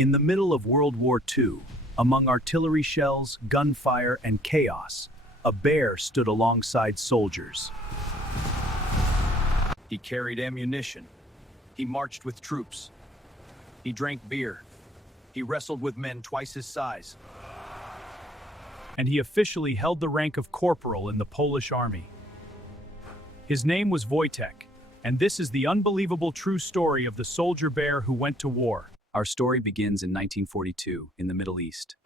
In the middle of World War II, among artillery shells, gunfire, and chaos, a bear stood alongside soldiers. He carried ammunition. He marched with troops. He drank beer. He wrestled with men twice his size. And he officially held the rank of corporal in the Polish army. His name was Wojtek, and this is the unbelievable true story of the soldier bear who went to war. Our story begins in 1942, in the Middle East.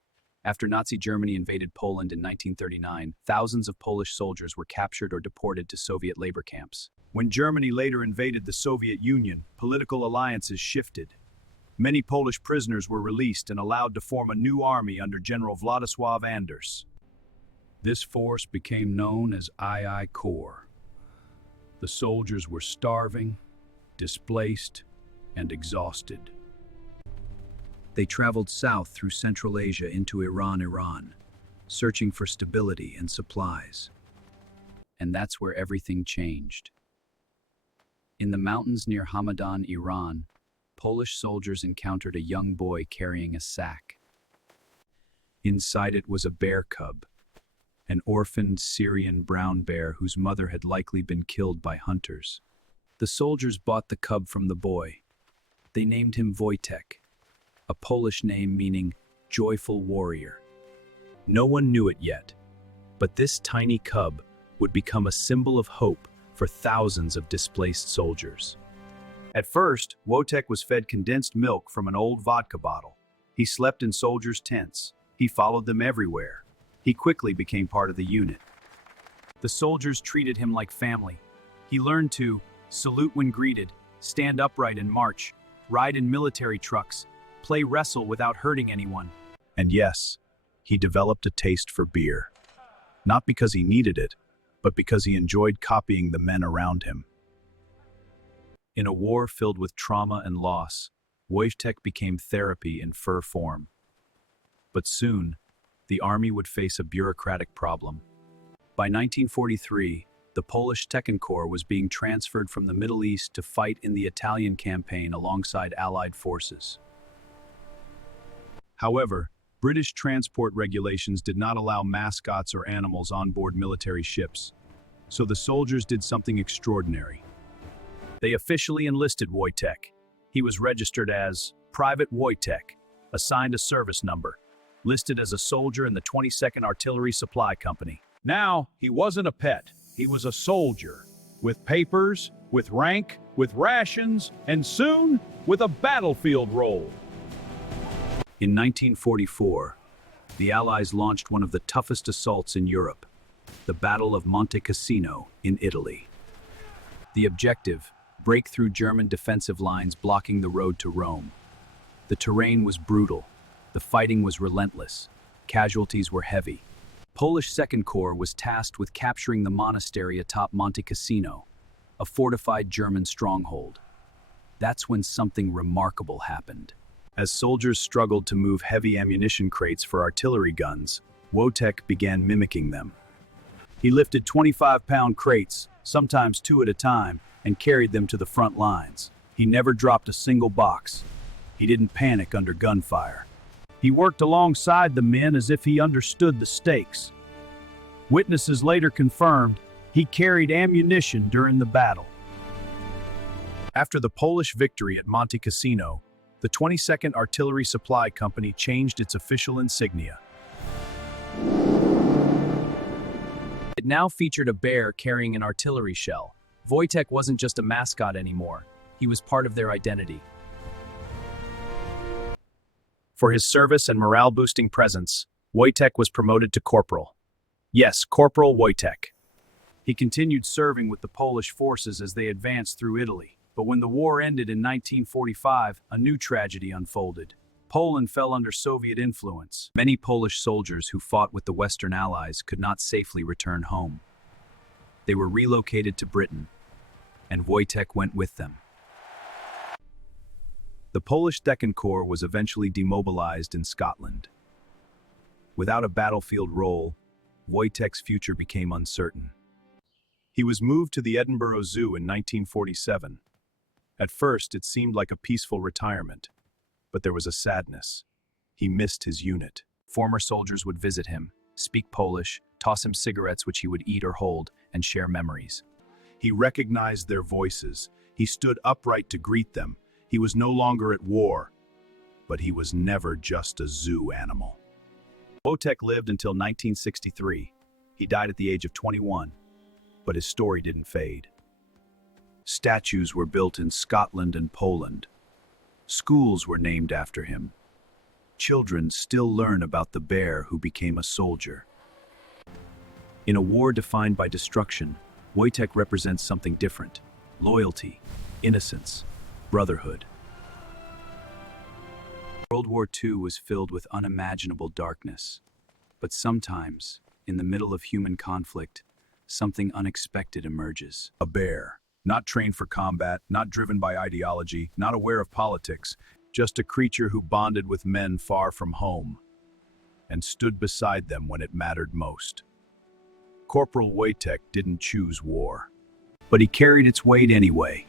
After Nazi Germany invaded Poland in 1939, thousands of Polish soldiers were captured or deported to Soviet labor camps. When Germany later invaded the Soviet Union, political alliances shifted. Many Polish prisoners were released and allowed to form a new army under General Władysław Anders. This force became known as II Corps. The soldiers were starving, displaced, and exhausted. They traveled south through Central Asia into Iran, searching for stability and supplies. And that's where everything changed. In the mountains near Hamadan, Iran, Polish soldiers encountered a young boy carrying a sack. Inside it was a bear cub, an orphaned Syrian brown bear whose mother had likely been killed by hunters. The soldiers bought the cub from the boy. They named him Wojtek, a Polish name meaning joyful warrior. No one knew it yet, but this tiny cub would become a symbol of hope for thousands of displaced soldiers. At first, Wojtek was fed condensed milk from an old vodka bottle. He slept in soldiers' tents. He followed them everywhere. He quickly became part of the unit. The soldiers treated him like family. He learned to salute when greeted, stand upright and march, ride in military trucks, play wrestle without hurting anyone. And yes, he developed a taste for beer. Not because he needed it, but because he enjoyed copying the men around him. In a war filled with trauma and loss, Wojtek became therapy in fur form. But soon, the army would face a bureaucratic problem. By 1943, the Polish Second Corps was being transferred from the Middle East to fight in the Italian campaign alongside Allied forces. However, British transport regulations did not allow mascots or animals on board military ships, so the soldiers did something extraordinary. They officially enlisted Wojtek. He was registered as Private Wojtek, assigned a service number, listed as a soldier in the 22nd Artillery Supply Company. Now, he wasn't a pet. He was a soldier, with papers, with rank, with rations, and soon, with a battlefield role. In 1944, the Allies launched one of the toughest assaults in Europe, the Battle of Monte Cassino in Italy. The objective: break through German defensive lines blocking the road to Rome. The terrain was brutal. The fighting was relentless. Casualties were heavy. Polish Second Corps was tasked with capturing the monastery atop Monte Cassino, a fortified German stronghold. That's when something remarkable happened. As soldiers struggled to move heavy ammunition crates for artillery guns, Wojtek began mimicking them. He lifted 25-pound crates, sometimes two at a time, and carried them to the front lines. He never dropped a single box. He didn't panic under gunfire. He worked alongside the men as if he understood the stakes. Witnesses later confirmed he carried ammunition during the battle. After the Polish victory at Monte Cassino, the 22nd Artillery Supply Company changed its official insignia. It now featured a bear carrying an artillery shell. Wojtek wasn't just a mascot anymore. He was part of their identity. For his service and morale-boosting presence, Wojtek was promoted to corporal. Yes, Corporal Wojtek. He continued serving with the Polish forces as they advanced through Italy. But when the war ended in 1945, a new tragedy unfolded. Poland fell under Soviet influence. Many Polish soldiers who fought with the Western Allies could not safely return home. They were relocated to Britain, and Wojtek went with them. The Polish Second Corps was eventually demobilized in Scotland. Without a battlefield role, Wojtek's future became uncertain. He was moved to the Edinburgh Zoo in 1947. At first, it seemed like a peaceful retirement. But there was a sadness. He missed his unit. Former soldiers would visit him, speak Polish, toss him cigarettes which he would eat or hold, and share memories. He recognized their voices. He stood upright to greet them. He was no longer at war, but he was never just a zoo animal. Wojtek lived until 1963. He died at the age of 21, but his story didn't fade. Statues were built in Scotland and Poland. Schools were named after him. Children still learn about the bear who became a soldier. In a war defined by destruction, Wojtek represents something different: loyalty, innocence, brotherhood. World War II was filled with unimaginable darkness. But sometimes, in the middle of human conflict, something unexpected emerges. A bear, not trained for combat, not driven by ideology, not aware of politics, just a creature who bonded with men far from home and stood beside them when it mattered most. Corporal Wojtek didn't choose war, but he carried its weight anyway.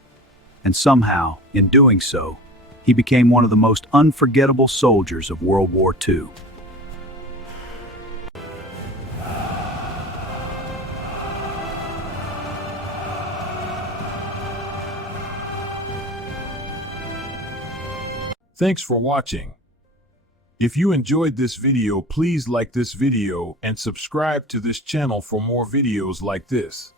And somehow, in doing so, he became one of the most unforgettable soldiers of World War II. Thanks for watching. If you enjoyed this video, please like this video and subscribe to this channel for more videos like this.